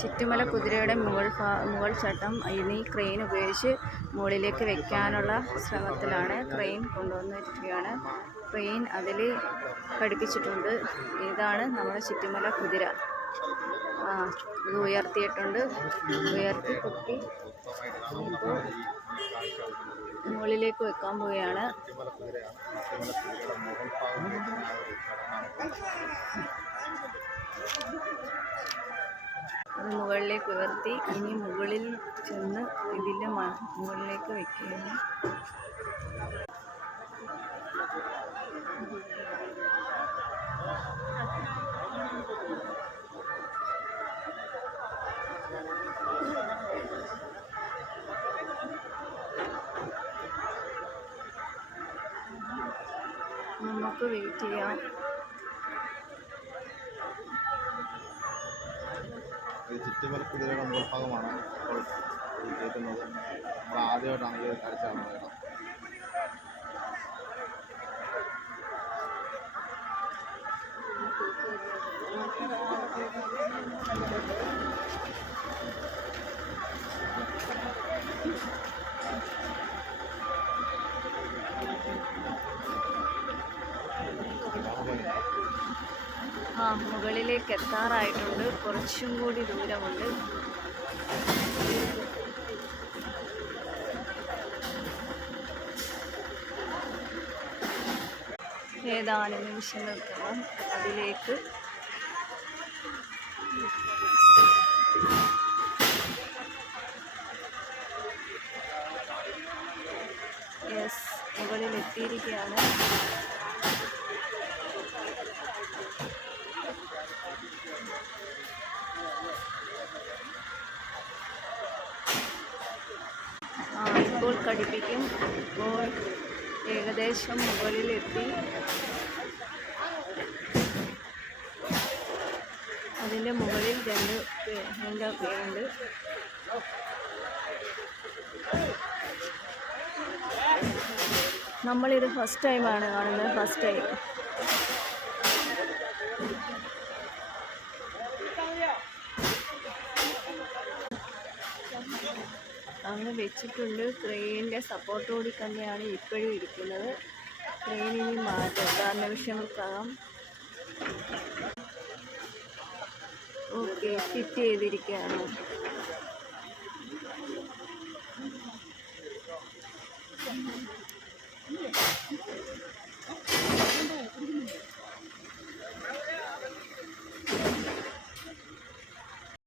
ചുറ്റുമല കുതിരയുടെ മുകൾ മുകൾ ചട്ടം ഇനി ക്രെയിൻ ഉപയോഗിച്ച് മുകളിലേക്ക് വെക്കാനുള്ള ശ്രമത്തിലാണ് ക്രെയിൻ കൊണ്ടുവന്നിരിക്കുകയാണ്. ക്രെയിൻ അതിൽ ഘടിപ്പിച്ചിട്ടുണ്ട്. ഇതാണ് നമ്മുടെ ചുറ്റുമല കുതിര. ഇത് ഉയർത്തിയിട്ടുണ്ട്. ഉയർത്തി കുത്തി മുകളിലേക്ക് വെക്കാൻ പോവുകയാണ്. അത് മുകളിലേക്ക് ഉയർത്തി. ഇനി മുകളിൽ ചെന്ന് ഇതിന്റെ മുകളിലേക്ക് വെക്കുകയാണ്. നമുക്ക് വെയിറ്റ് ചെയ്യാം. ചുറ്റുമല കുതിരയുടെ മുകൾ ഭാഗമാണ് ഇപ്പോൾ ഈ കയറ്റുന്നത് നമ്മൾ ആദ്യമായിട്ടാണ് ഈ കാഴ്ച കാണുന്നത്. കേട്ടോ മുകളിലേക്ക് എത്താറായിട്ടുണ്ട്. കുറച്ചും കൂടി ദൂരമുണ്ട്. ഏതാനും നിമിഷങ്ങൾക്കകം അതിലേക്ക്? യെസ് മുകളിൽ എത്തിയിരിക്കുകയാണ് ഇപ്പോൾ കടിപ്പിക്കും. ഇപ്പോൾ ഏകദേശം മുകളിലെത്തി. അതിന്റെ മുകളിൽ രണ്ട് പേരുണ്ട് നമ്മളിത് ഫസ്റ്റ് ടൈമാണ് കാണുന്നത്. ഫസ്റ്റ് ടൈം അങ്ങ് വെച്ചിട്ടുണ്ട്. ക്രെയിനിന്റെ സപ്പോർട്ടോടി തന്നെയാണ് ഇപ്പോഴും ഇരിക്കുന്നത്. ക്രെയിൻ ഇനി മാറ്റും കാരണം നിമിഷങ്ങൾക്കകം ഓക്കെ ഫിറ്റ് ചെയ്തിരിക്കുകയാണ്.